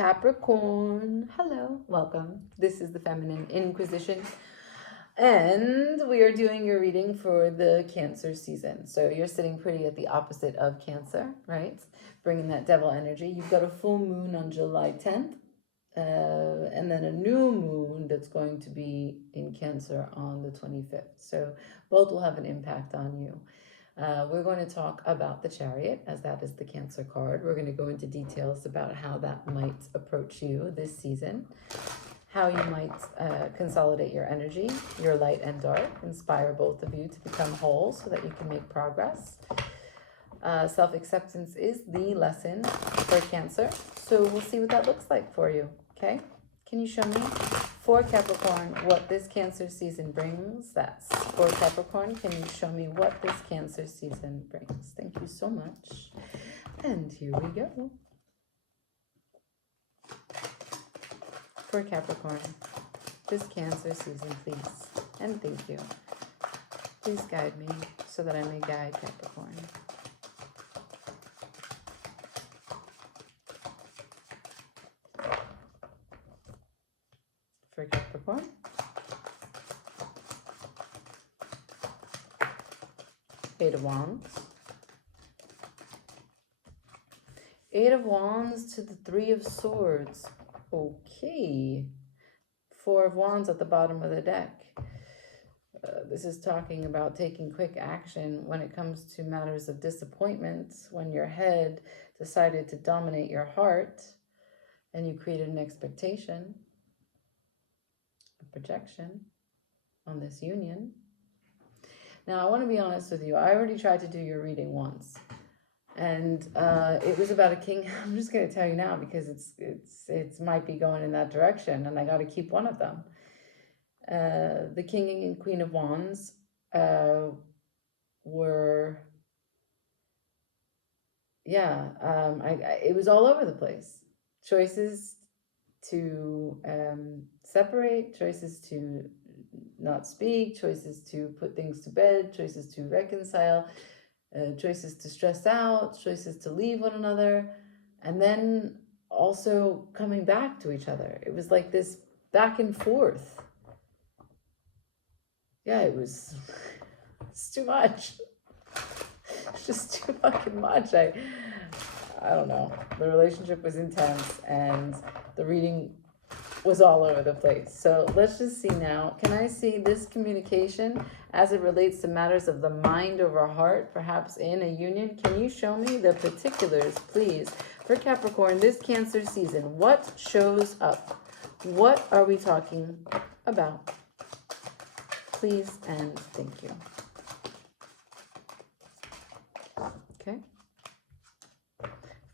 Capricorn. Hello, welcome. This is the Feminine Inquisition. And we are doing your reading for the Cancer season. So you're sitting pretty at the opposite of Cancer, right? Bringing that devil energy. You've got a full moon on July 10th. And then a new moon that's going to be in Cancer on the 25th. So both will have an impact on you. We're going to talk about the Chariot, as that is the Cancer card. We're going to go into details about how that might approach you this season, how you might consolidate your energy, your light and dark, inspire both of you to become whole so that you can make progress. Self-acceptance is the lesson for Cancer, so we'll see what that looks like for you, okay? Can you show me for Capricorn what this Cancer season brings? That's for Capricorn. Can you show me what this Cancer season brings? Thank you so much. And here we go. For Capricorn, this Cancer season, please. And thank you. Please guide me so that I may guide Capricorn. For Capricorn. Eight of Wands. Eight of Wands to the Three of Swords. Okay. Four of Wands at the bottom of the deck. This is talking about taking quick action when it comes to matters of disappointment, when your head decided to dominate your heart and you created an expectation, a projection on this union. Now, I want to be honest with you. I already tried to do your reading once. And it was about a king. I'm just going to tell you now because it's might be going in that direction, and I got to keep one of them. The King and Queen of Wands were, it was all over the place. Choices to separate, choices to not speak, choices to put things to bed, choices to reconcile. Choices to stress out, choices to leave one another, and then also coming back to each other. It was like this back and forth. Yeah, it's too much. It's just too fucking much. I don't know. The relationship was intense and the reading was all over the place. So let's just see now. Can I see this communication as it relates to matters of the mind over heart, perhaps in a union? Can you show me the particulars, please, for Capricorn this Cancer season? What shows up? What are we talking about? Please and thank you. Okay.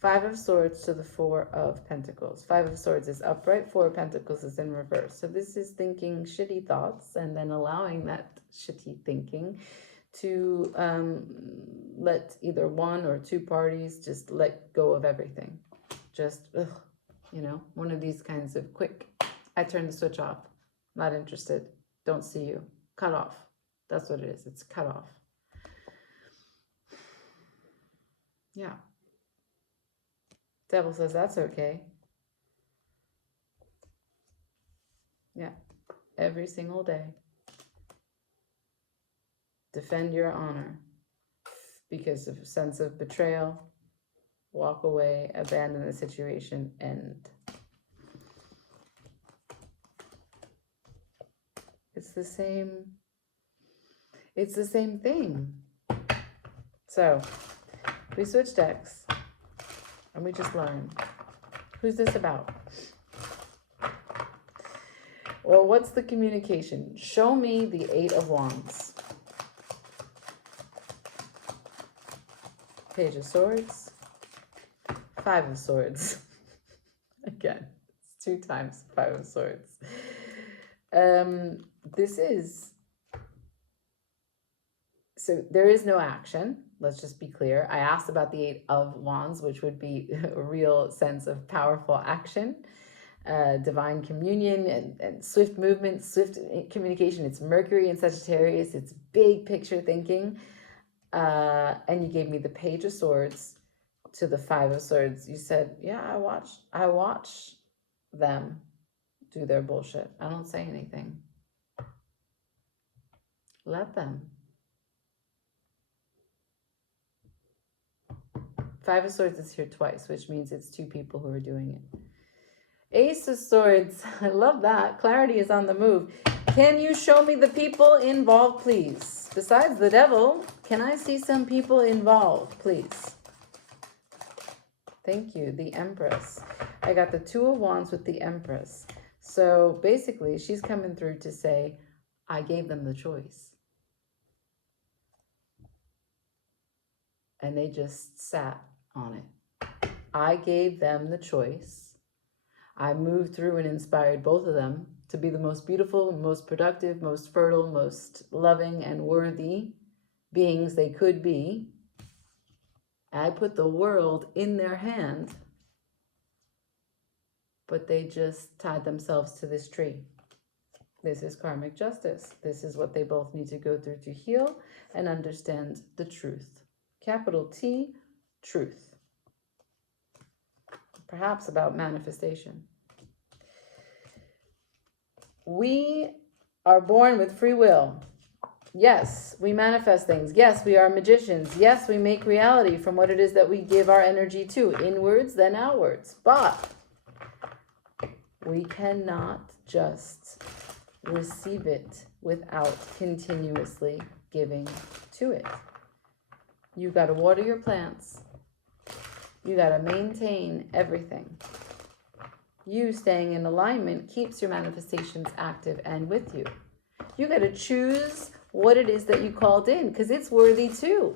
Five of Swords to the Four of Pentacles. Five of Swords is upright. Four of Pentacles is in reverse. So this is thinking shitty thoughts and then allowing that shitty thinking to let either one or two parties just let go of everything. Just, one of these kinds of quick, I turn the switch off. Not interested. Don't see you. Cut off. That's what it is. It's cut off. Yeah. Devil says that's okay. Yeah. Every single day. Defend your honor because of a sense of betrayal. Walk away, abandon the situation, end. It's the same thing. So we switch decks. And we just learn. Who's this about? Well, what's the communication? Show me the Eight of Wands. Page of Swords. Five of Swords. Again, it's 2 times Five of Swords. So there is no action. Let's just be clear. I asked about the Eight of Wands, which would be a real sense of powerful action, divine communion and swift movement, swift communication. It's Mercury in Sagittarius. It's big picture thinking. And you gave me the Page of Swords to the Five of Swords. You said, yeah, I watch them do their bullshit. I don't say anything. Let them. Five of Swords is here twice, which means it's two people who are doing it. Ace of Swords. I love that. Clarity is on the move. Can you show me the people involved, please? Besides the devil, can I see some people involved, please? Thank you. The Empress. I got the Two of Wands with the Empress. So basically, she's coming through to say, I gave them the choice. And they just sat on it. I gave them the choice. I moved through and inspired both of them to be the most beautiful, most productive, most fertile, most loving and worthy beings they could be. I put the world in their hand, but they just tied themselves to this tree. This is karmic justice. This is what they both need to go through to heal and understand the truth. Capital T, truth. Perhaps about manifestation. We are born with free will. Yes, we manifest things. Yes, we are magicians. Yes, we make reality from what it is that we give our energy to, inwards, then outwards. But we cannot just receive it without continuously giving to it. You got to water your plants. You got to maintain everything. You staying in alignment keeps your manifestations active and with you. You got to choose what it is that you called in, because it's worthy too.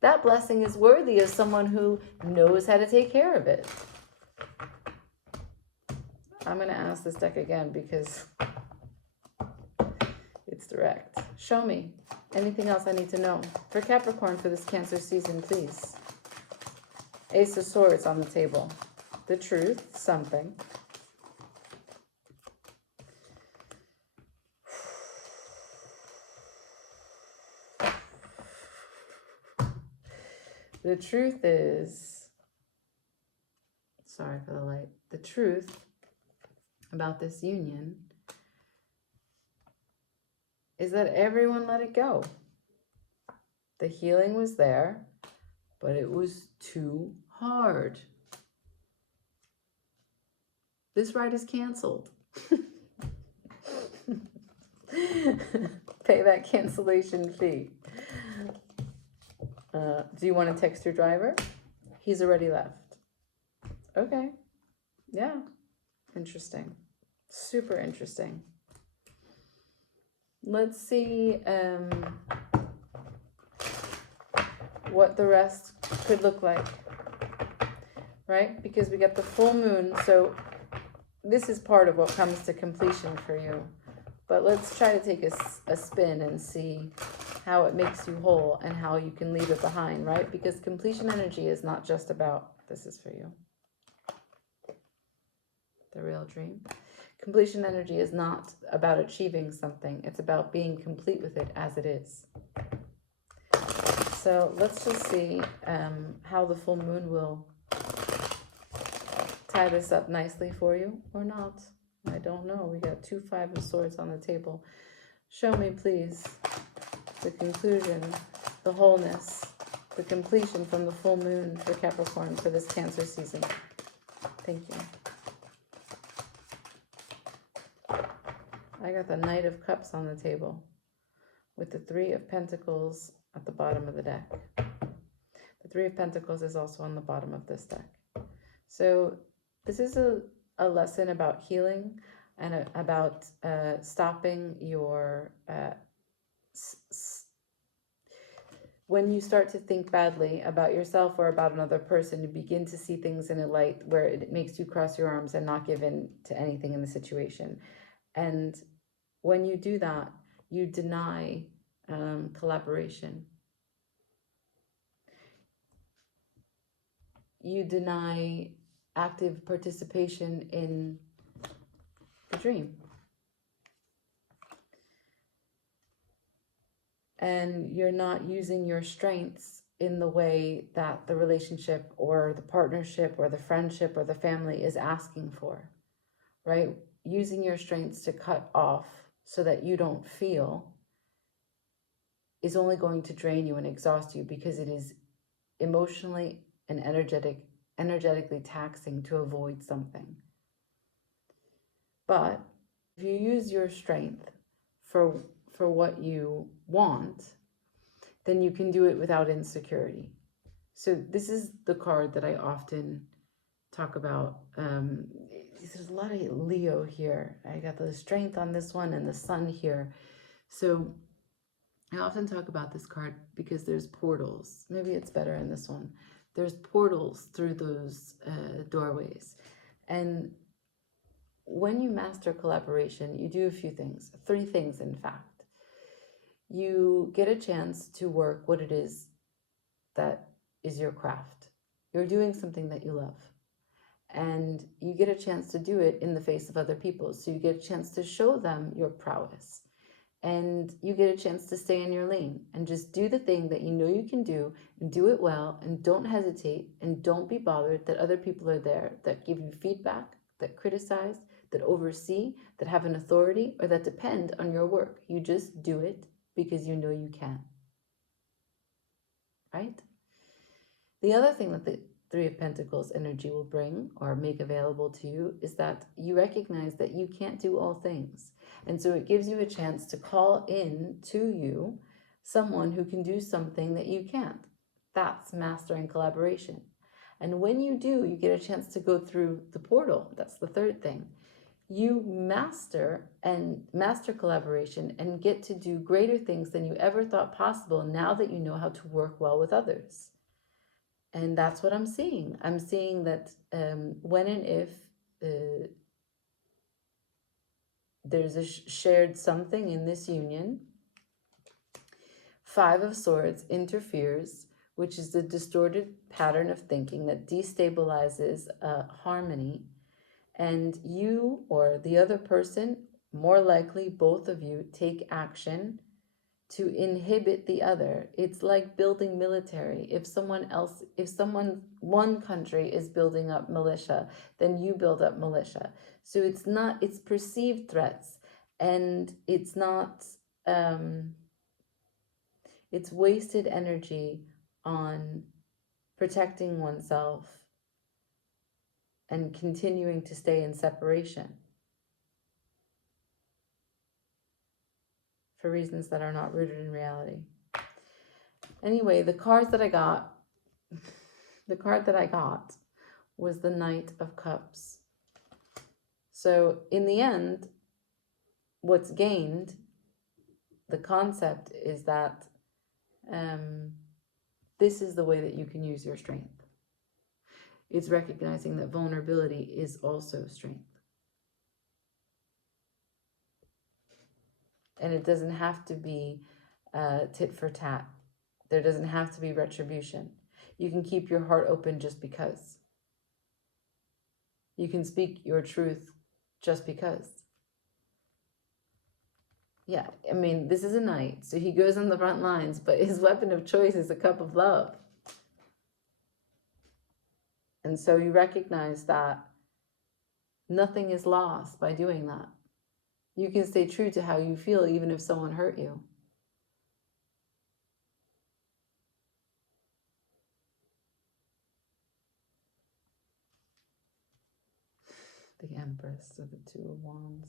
That blessing is worthy of someone who knows how to take care of it. I'm going to ask this deck again because it's direct. Show me anything else I need to know. For Capricorn for this Cancer season, please. Ace of Swords on the table. The truth, something. The truth is, sorry for the light, the truth about this union is that everyone let it go. The healing was there, but it was too hard. This ride is canceled. Pay that cancellation fee. Do you want to text your driver? He's already left. Okay. Yeah. Interesting. Super interesting. Let's see what the rest could look like. Right? Because we got the full moon. So this is part of what comes to completion for you. But let's try to take a spin and see how it makes you whole and how you can leave it behind, right? Because completion energy is not just about, this is for you, the real dream. Completion energy is not about achieving something. It's about being complete with it as it is. So let's just see how the full moon will tie this up nicely for you or not. I don't know. We got 2 5 of Swords on the table. Show me, please, the conclusion, the wholeness, the completion from the full moon for Capricorn for this Cancer season. Thank you. I got the Knight of Cups on the table with the 3 of Pentacles at the bottom of the deck. The 3 of Pentacles is also on the bottom of this deck. So this is a lesson about healing and about stopping your when you start to think badly about yourself or about another person, you begin to see things in a light where it makes you cross your arms and not give in to anything in the situation. And when you do that, you deny collaboration. You deny active participation in the dream. And you're not using your strengths in the way that the relationship or the partnership or the friendship or the family is asking for, right? Using your strengths to cut off so that you don't feel is only going to drain you and exhaust you, because it is emotionally and energetically taxing to avoid something. But if you use your strength for what you want, then you can do it without insecurity. So this is the card that I often talk about. There's a lot of Leo here. I got the strength on this one and the sun here. So I often talk about this card because there's portals. Maybe it's better in this one. There's portals through those doorways. And when you master collaboration, you do a few things. 3 things, in fact. You get a chance to work what it is that is your craft. You're doing something that you love. And you get a chance to do it in the face of other people. So you get a chance to show them your prowess. And you get a chance to stay in your lane and just do the thing that you know you can do, and do it well, and don't hesitate, and don't be bothered that other people are there that give you feedback, that criticize, that oversee, that have an authority, or that depend on your work. You just do it because you know you can. Right? The other thing that the 3 of Pentacles energy will bring or make available to you is that you recognize that you can't do all things. And so it gives you a chance to call in to you someone who can do something that you can't. That's mastering collaboration. And when you do, you get a chance to go through the portal. That's the 3rd thing. You master collaboration and get to do greater things than you ever thought possible now that you know how to work well with others. And that's what I'm seeing. I'm seeing that when and if there's a shared something in this union, 5 of Swords interferes, which is the distorted pattern of thinking that destabilizes harmony. And you or the other person, more likely both of you, take action to inhibit the other. It's like building military. If one country is building up militia, then you build up militia. So it's perceived threats, and it's not, it's wasted energy on protecting oneself and continuing to stay in separation for reasons that are not rooted in reality. Anyway, the card that I got was the Knight of Cups. So in the end, what's gained, the concept is that this is the way that you can use your strength. It's recognizing that vulnerability is also strength. And it doesn't have to be tit for tat. There doesn't have to be retribution. You can keep your heart open just because. You can speak your truth just because. Yeah, I mean, this is a knight, so he goes on the front lines, but his weapon of choice is a cup of love. And so you recognize that nothing is lost by doing that. You can stay true to how you feel even if someone hurt you. The Empress of the 2 of Wands.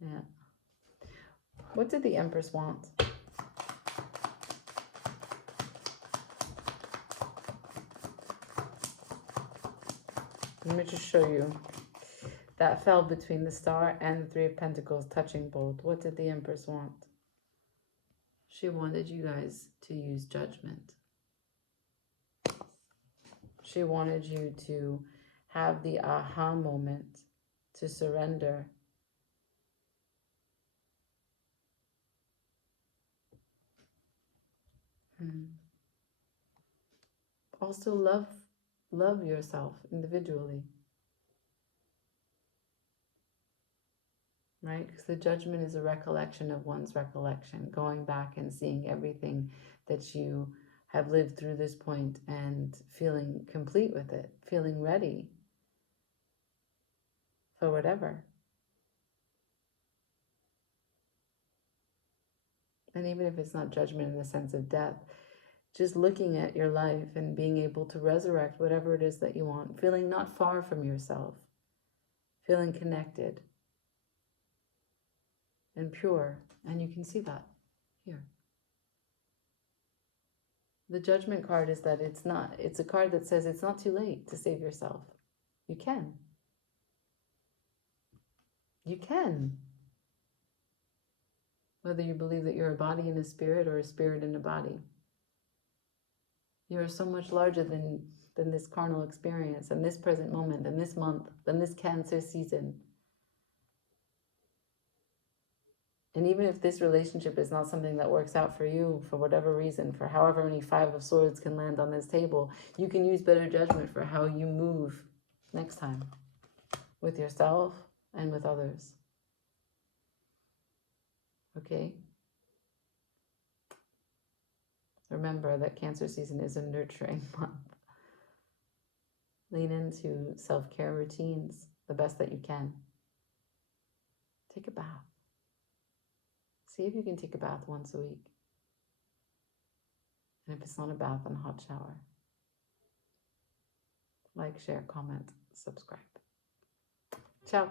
Yeah. What did the Empress want? Let me just show you. That fell between the Star and the 3 of Pentacles, touching both. What did the Empress want? She wanted you guys to use judgment. She wanted you to have the aha moment, to surrender. Also love yourself individually. right? Because the judgment is a recollection of one's recollection, going back and seeing everything that you have lived through this point and feeling complete with it, feeling ready for whatever. And even if it's not judgment in the sense of death, just looking at your life and being able to resurrect whatever it is that you want, feeling not far from yourself, feeling connected and pure. And you can see that here. The judgment card is that it's a card that says it's not too late to save yourself. You can. You can. Whether you believe that you're a body and a spirit or a spirit and a body. You are so much larger than this carnal experience and this present moment and this month, than this Cancer season. And even if this relationship is not something that works out for you for whatever reason, for however many 5 of Swords can land on this table, you can use better judgment for how you move next time with yourself and with others. Okay? Remember that Cancer season is a nurturing month. Lean into self-care routines the best that you can. Take a bath. See if you can take a bath once a week. And if it's not a bath, then a hot shower. Like, share, comment, subscribe. Ciao.